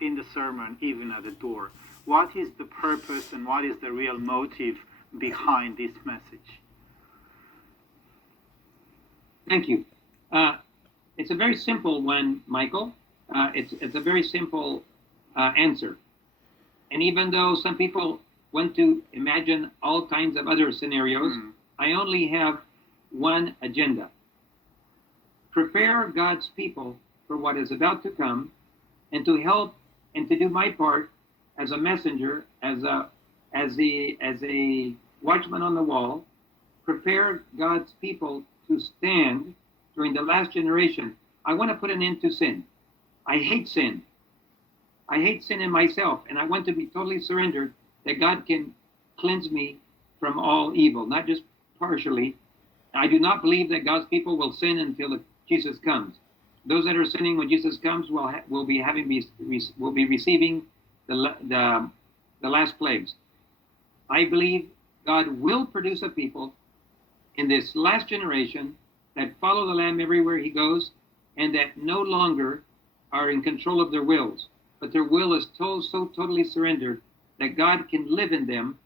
in the sermon, even at the door. What is the purpose and what is the real motive behind this message? Thank you. It's a very simple one, Michael. It's a very simple answer. And even though some people want to imagine all kinds of other scenarios, I only have one agenda. Prepare God's people for what is about to come, and to help and to do my part as a messenger, as a watchman on the wall. Prepare God's people to stand during the last generation. I want to put an end to sin. I hate sin. I hate sin in myself, and I want to be totally surrendered that God can cleanse me from all evil, not just partially. I do not believe that God's people will sin until Jesus comes. Those that are sinning when Jesus comes will be receiving the last plagues. I believe God will produce a people in this last generation that follow the Lamb everywhere he goes, and that no longer are in control of their wills, but their will is so totally surrendered that God can live in them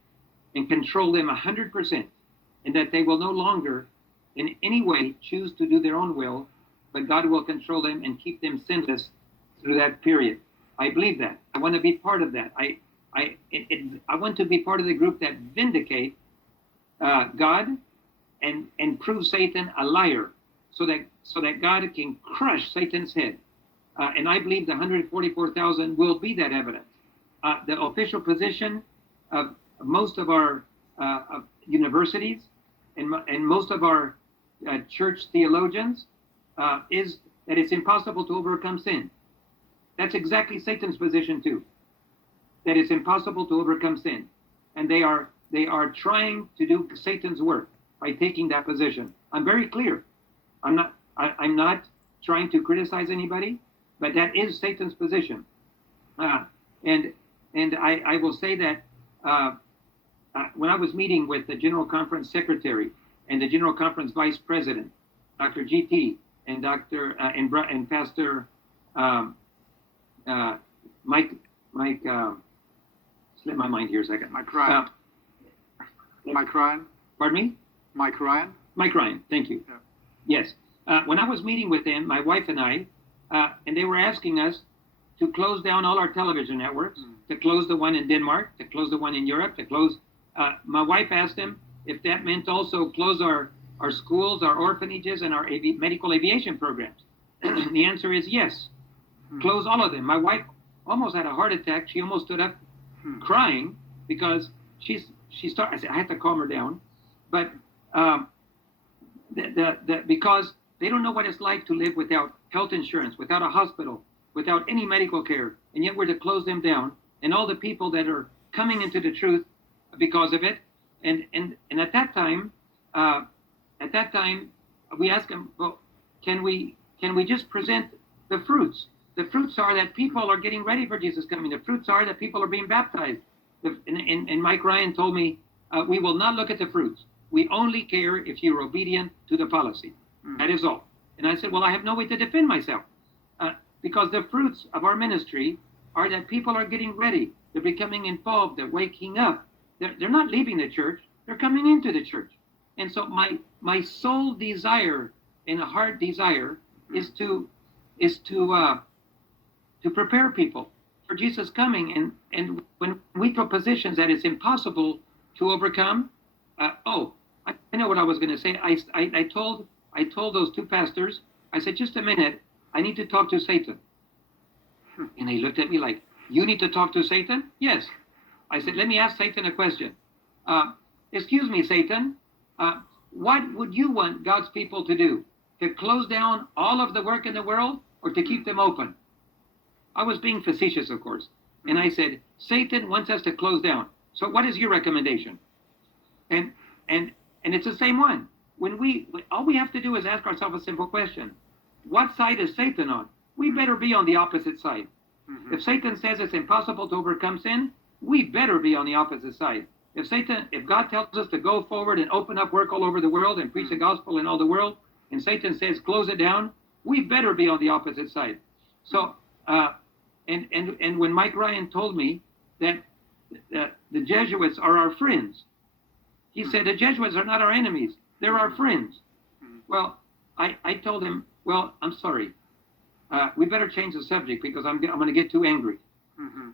and control them 100%, and that they will no longer in any way choose to do their own will, but God will control them and keep them sinless through that period. I believe that. I want to be part of that. I want to be part of the group that vindicate God and prove Satan a liar, so that God can crush Satan's head. And I believe the 144,000 will be that evidence. The official position of most of our universities and most of our church theologians is that it's impossible to overcome sin. That's exactly Satan's position too. That it's impossible to overcome sin, and they are trying to do Satan's work by taking that position. I'm very clear. I'm not trying to criticize anybody, but that is Satan's position. And I will say that when I was meeting with the General Conference Secretary and the General Conference Vice President, Dr. GT and Dr. and Pastor Mike slipped my mind here a second. Mike Ryan. Mike Ryan. Pardon me? Mike Ryan. Mike Ryan. Thank you. Yeah. Yes. When I was meeting with them, my wife and I, and they were asking us to close down all our television networks, to close the one in Denmark, to close the one in Europe, to close. My wife asked them if that meant also close our schools, our orphanages, and our medical aviation programs. The answer is yes. Close all of them. My wife almost had a heart attack. She almost stood up crying because she started. I said I had to calm her down, but because they don't know what it's like to live without health insurance, without a hospital, without any medical care, and yet we're to close them down. And all the people that are coming into the truth because of it, and at that time, we asked them, well, can we just present the fruits? The fruits are that people are getting ready for Jesus coming. The fruits are that people are being baptized. And Mike Ryan told me, we will not look at the fruits. We only care if you're obedient to the policy. That is all. And I said, well, I have no way to defend myself. Because the fruits of our ministry are that people are getting ready. They're becoming involved. They're waking up. They're not leaving the church. They're coming into the church. And so my sole desire and a heart desire is to prepare people for Jesus coming. And when we put positions that it's impossible to overcome, I know what I was going to say. I told those two pastors, I said, just a minute, I need to talk to Satan. And they looked at me like, you need to talk to Satan? Yes. I said, let me ask Satan a question. Excuse me, Satan, what would you want God's people to do? To close down all of the work in the world or to keep them open? I was being facetious, of course. And I said, Satan wants us to close down. So what is your recommendation? And it's the same one. All we have to do is ask ourselves a simple question. What side is Satan on? We better be on the opposite side. If Satan says it's impossible to overcome sin, we better be on the opposite side. If God tells us to go forward and open up work all over the world and preach the gospel in all the world, and Satan says close it down, we better be on the opposite side. So, And when Mike Ryan told me that the Jesuits are our friends, he said the Jesuits are not our enemies; they're our friends. Well, I told him, well, I'm sorry. We better change the subject because I'm going to get too angry.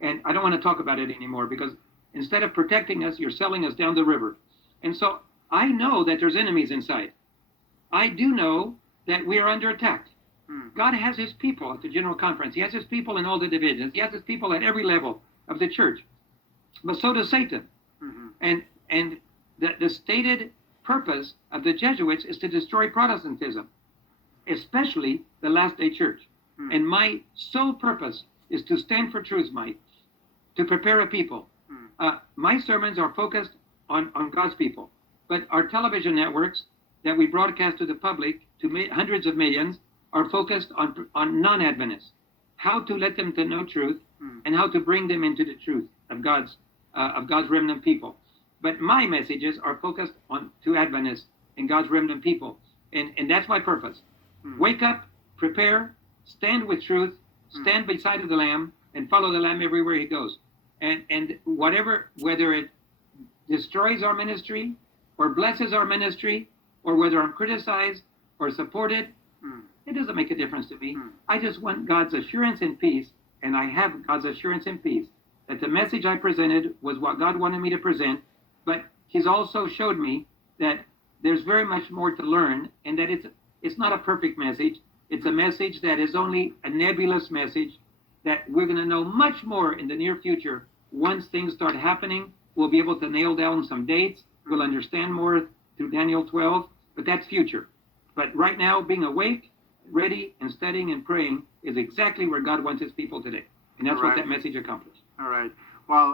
And I don't want to talk about it anymore because instead of protecting us, you're selling us down the river. And so I know that there's enemies inside. I do know that we are under attack. God has his people at the General Conference. He has his people in all the divisions. He has his people at every level of the church. But so does Satan. And the stated purpose of the Jesuits is to destroy Protestantism, especially the last day church. And my sole purpose is to stand for truth, Mike, to prepare a people. My sermons are focused on God's people, but our television networks that we broadcast to the public, to hundreds of millions, are focused on non-Adventists, how to let them to know truth and how to bring them into the truth of God's remnant people. But my messages are focused to Adventists and God's remnant people, and that's my purpose. Wake up, prepare, stand with truth, stand beside of the Lamb, and follow the Lamb everywhere he goes. And whether it destroys our ministry or blesses our ministry, or whether I'm criticized or supported, it doesn't make a difference to me. I just want God's assurance and peace, and I have God's assurance and peace that the message I presented was what God wanted me to present, but he's also showed me that there's very much more to learn, and that it's not a perfect message. It's a message that is only a nebulous message, that we're going to know much more in the near future. Once things start happening, we'll be able to nail down some dates. We'll understand more through Daniel 12, but that's future. But right now, being awake, ready, and studying and praying is exactly where God wants his people today. And that's what that message accomplished. All right. Well,